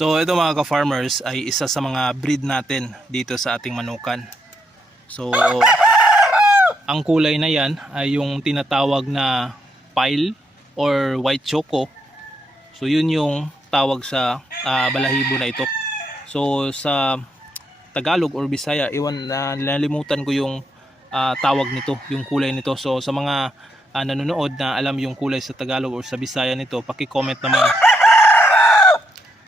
So ito mga ka-farmers ay isa sa mga breed natin dito sa ating manukan. So ang kulay na yan ay yung tinatawag na pile or white choco. So yun yung tawag sa balahibo na ito. So sa Tagalog or Bisaya, nalimutan ko yung tawag nito, yung kulay nito. So sa mga nanonood na alam yung kulay sa Tagalog or sa Bisaya nito, paki-comment naman.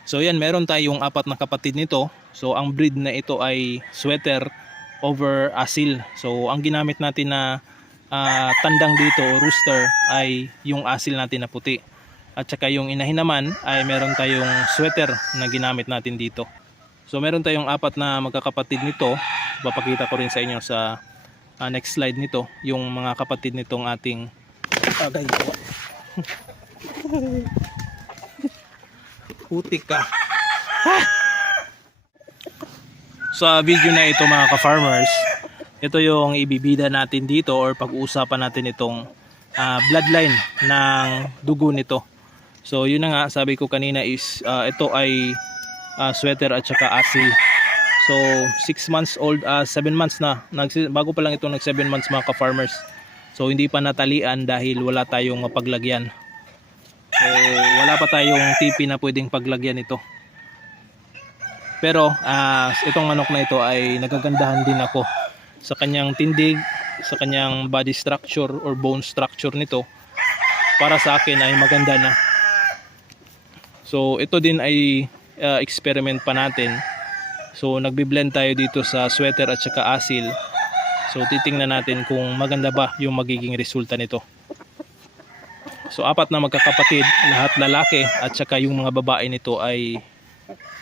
So yan, meron tayong 4 na kapatid nito. So ang breed na ito ay sweater over asil. So ang ginamit natin na tandang dito o rooster ay yung asil natin na puti. At saka yung inahin naman ay meron tayong sweater na ginamit natin dito. So meron tayong 4 na magkakapatid nito. Papakita ko rin sa inyo sa next slide nito yung mga kapatid nitong ating putik ka. Sa video na ito mga ka-farmers, ito yung ibibida natin dito or pag-uusapan natin itong bloodline ng dugo nito. So yun na nga, sabi ko kanina is ito ay sweater at saka asil. So 6 months old, 7 months na, bago pa lang ito nag 7 months mga ka-farmers. So hindi pa natalian dahil wala tayong mapaglagyan. So wala pa tayong tipi na pwedeng paglagyan ito. Pero itong manok na ito ay nagagandahan din ako sa kanyang tindig, sa kanyang body structure or bone structure nito. Para sa akin ay maganda na. So ito din ay experiment pa natin. So nagbi-blend tayo dito sa sweater at saka asil. So titingnan natin kung maganda ba yung magiging resulta nito. So 4 na magkakapatid, lahat lalaki at saka yung mga babae nito ay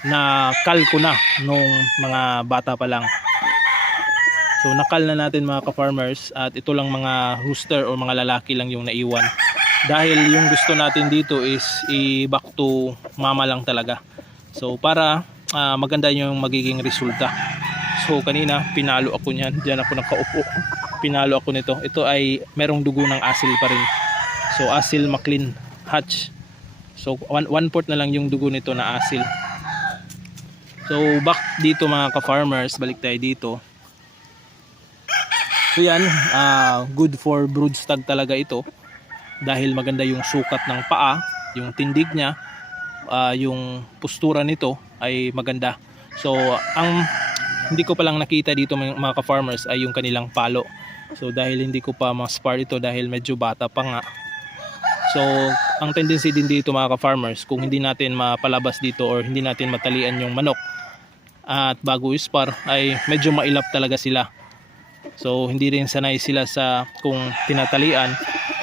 nakal ko na nung mga bata pa lang. So nakal na natin mga ka-farmers at ito lang mga rooster o mga lalaki lang yung naiwan. Dahil yung gusto natin dito is i-back to mama lang talaga. So para maganda yung magiging resulta. So kanina pinalo ako niyan, diyan ako nakaupo. Pinalo ako nito. Ito ay merong dugo ng asil pa rin. So asil McLean hatch. So 1/4 na lang yung dugo nito na asil. So back dito mga ka-farmers, balik tayo dito. So yan, good for brood stag talaga ito. Dahil maganda yung sukat ng paa, yung tindig niya, yung postura nito ay maganda. So ang hindi ko palang nakita dito mga ka-farmers ay yung kanilang palo. So dahil hindi ko pa ma-spar ito dahil medyo bata pa nga. So ang tendency din dito mga ka-farmers, kung hindi natin mapalabas dito or hindi natin matalian yung manok at bago i-spar ay medyo mailap talaga sila. So hindi rin sanay sila sa kung tinatalian.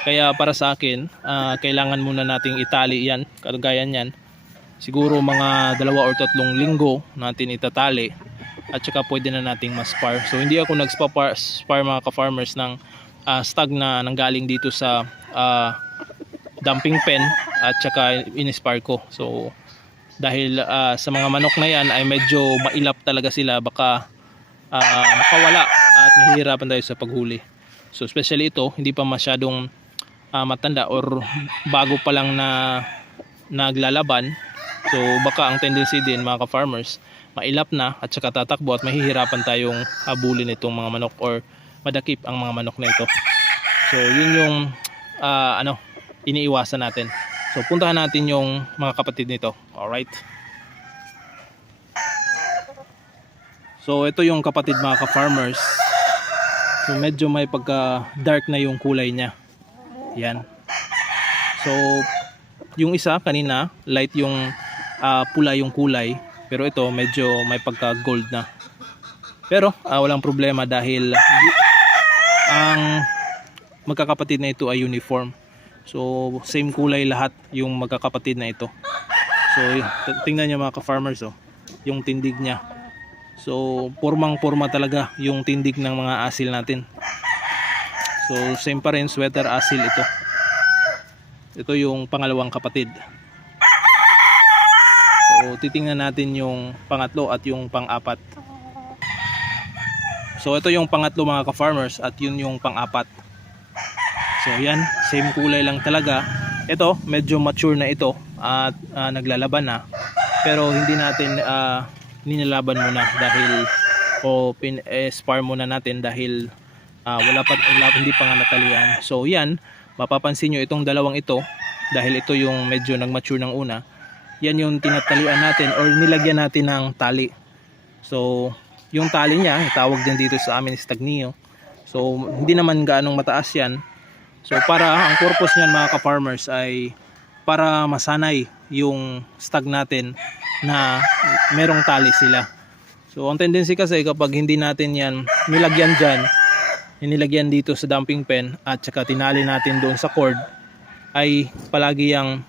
Kaya para sa akin, kailangan muna nating itali yan, kagaya yan. Siguro mga 2 or 3 linggo natin itatali at saka pwede na nating ma-spar. So hindi ako nag-spar mga ka-farmers ng stag na nanggaling dito sa dumping pen at saka in-spar ko. So dahil sa mga manok na yan ay medyo mailap talaga sila, baka makawala at mahihirapan tayo sa paghuli. So especially ito, hindi pa masyadong matanda or bago pa lang na naglalaban. So baka ang tendency din mga ka-farmers, mailap na at saka tatakbo at mahihirapan tayong habulin itong mga manok or madakip ang mga manok na ito. So yun yung iniiwasan natin. So puntahan natin yung mga kapatid nito. Alright. So ito yung kapatid mga ka-farmers. So medyo may pagka dark na yung kulay niya. Yan. So yung isa kanina light yung pula yung kulay, pero ito medyo may pagka gold na. Pero walang problema dahil ang magkakapatid na ito ay uniform. So same kulay lahat yung magkakapatid na ito. So tingnan niyo mga ka-farmers, yung tindig niya. So pormang-porma talaga yung tindig ng mga asil natin. So same pa rin, sweater asil ito. Ito yung pangalawang kapatid. So titingnan natin yung pangatlo at yung pang-apat. So ito yung pangatlo mga ka-farmers at yun yung pang-apat. So yan, same kulay lang talaga. Ito medyo mature na ito at naglalaban na. pero hindi natin nilalaban muna dahil spar muna natin dahil hindi pa nga natalian. So yan, mapapansin nyo itong dalawang ito, dahil ito yung medyo nag-mature ng una, yan yung tinatalian natin or nilagyan natin ng tali. So yung tali niya, tawag din dito sa amin stagnio. So hindi naman gaanong mataas yan. So ang purpose niyan mga ka-farmers ay para masanay yung stag natin na merong tali sila. So ang tendency kasi kapag hindi natin yan nilagyan dyan, nilagyan dito sa dumping pen at saka tinali natin doon sa cord, ay palagi yung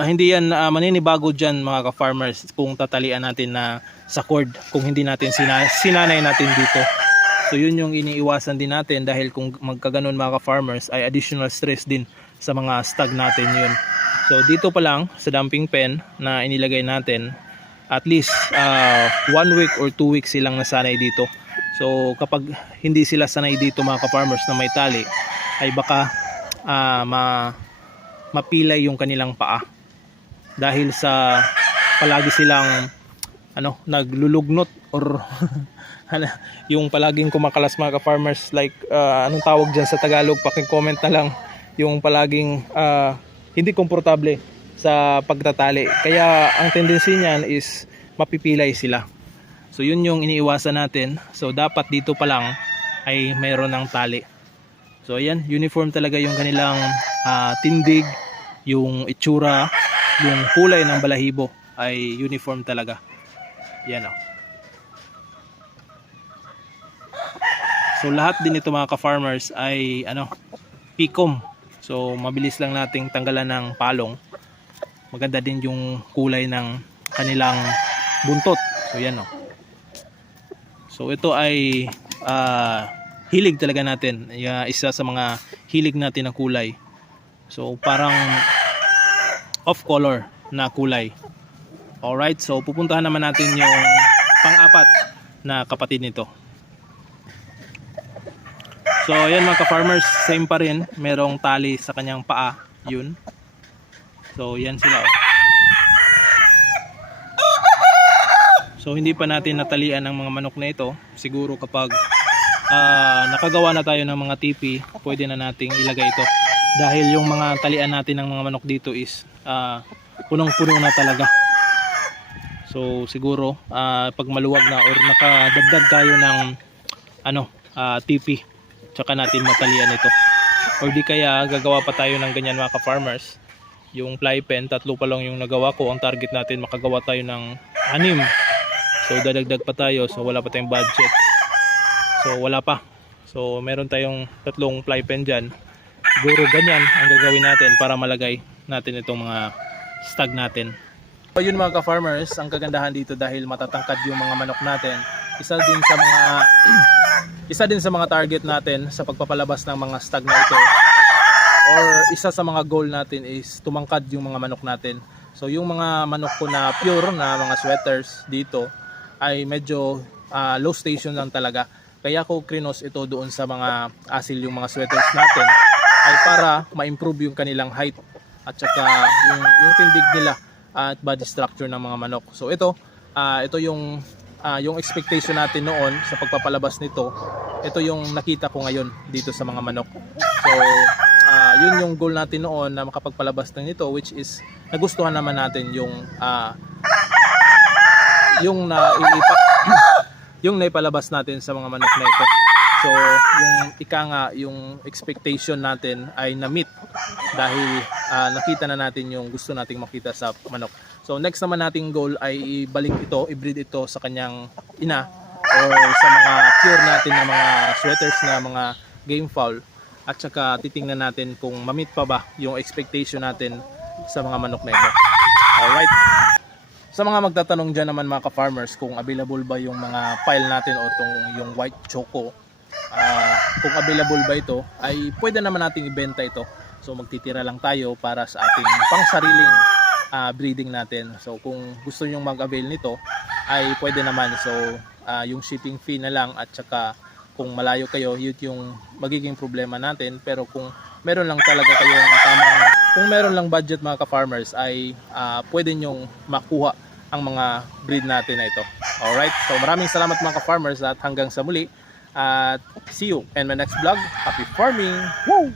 hindi yan maninibago dyan mga ka-farmers kung tatalian natin na sa cord, kung hindi natin sinanay natin dito. So yun yung iniiwasan din natin, dahil kung magkaganon mga ka-farmers ay additional stress din sa mga stag natin yun. So dito pa lang sa dumping pen na inilagay natin, at least 1 week or 2 weeks silang nasanay dito. So kapag hindi sila sanay dito mga ka-farmers na may tali, ay baka mapilay yung kanilang paa, dahil sa palagi silang naglulugnot or yung palaging kumakalas mga ka-farmers, like anong tawag dyan sa Tagalog, paki-comment na lang, yung palaging hindi komportable sa pagtatali, kaya ang tendency niyan is mapipilay sila. So yun yung iniiwasan natin. So dapat dito pa lang ay mayroon ng tali. So ayan, uniform talaga yung kanilang tindig, yung itsura, yung kulay ng balahibo ay uniform talaga. Yan o. So lahat din ito mga ka-farmers ay pikom. So mabilis lang nating tanggalan ng palong. Maganda din yung kulay ng kanilang buntot. So yan o. So ito ay hilig talaga natin. Isa sa mga hilig natin na kulay. So parang off color na kulay. Alright, so pupuntahan naman natin yung pang-apat na kapatid nito. So ayan mga ka-farmers, same pa rin, merong tali sa kanyang paa, yun. So yan sila. So hindi pa natin natalian ang mga manok na ito. Siguro kapag nakagawa na tayo ng mga tipi, pwede na nating ilagay ito. Dahil yung mga talian natin ng mga manok dito is punong-puno na talaga. So siguro pag maluwag na or nakadagdag tayo ng tipi, tsaka natin matalian ito. Or di kaya gagawa pa tayo ng ganyan mga ka-farmers. Yung fly pen, 3 pa lang yung nagawa ko. Ang target natin makagawa tayo ng 6. So dadagdag pa tayo, so wala pa tayong budget. So wala pa. So meron tayong 3 fly pen dyan. Siguro ganyan ang gagawin natin para malagay natin itong mga stag natin. So yun mga ka-farmers, ang kagandahan dito dahil matatangkad yung mga manok natin. Isa din sa mga target natin sa pagpapalabas ng mga stag na ito, or isa sa mga goal natin is tumangkad yung mga manok natin. So yung mga manok ko na pure na mga sweaters dito ay medyo low station lang talaga. Kaya ko krinos ito doon sa mga asil yung mga sweaters natin, ay para ma-improve yung kanilang height at saka yung tindig nila at body structure ng mga manok. So ito yung expectation natin noon sa pagpapalabas nito, ito yung nakita ko ngayon dito sa mga manok. So yun yung goal natin noon na makapagpalabas ng nito, which is nagustuhan naman natin yung naipalabas natin sa mga manok na ito. So yung expectation natin ay na-meet dahil nakita na natin yung gusto nating makita sa manok. So next naman nating goal ay i-breed ito sa kanyang ina or sa mga pure natin na mga sweaters na mga game fowl, at saka titingnan natin kung ma-meet pa ba yung expectation natin sa mga manok na ito. Alright. Sa mga magtatanong dyan naman mga ka-farmers kung available ba yung mga file natin o yung white choco, kung available ba ito, ay pwede naman nating ibenta ito. So magtitira lang tayo para sa ating pangsariling breeding natin. So kung gusto nyong mag-avail nito ay pwede naman. So yung shipping fee na lang, at saka kung malayo kayo, yun yung magiging problema natin. Pero kung meron lang talaga kayong tamang kung meron lang budget mga ka-farmers ay pwede nyong makuha ang mga breed natin na ito. Alright, so maraming salamat mga ka-farmers at hanggang sa muli. At see you in my next vlog. Happy farming! Woo!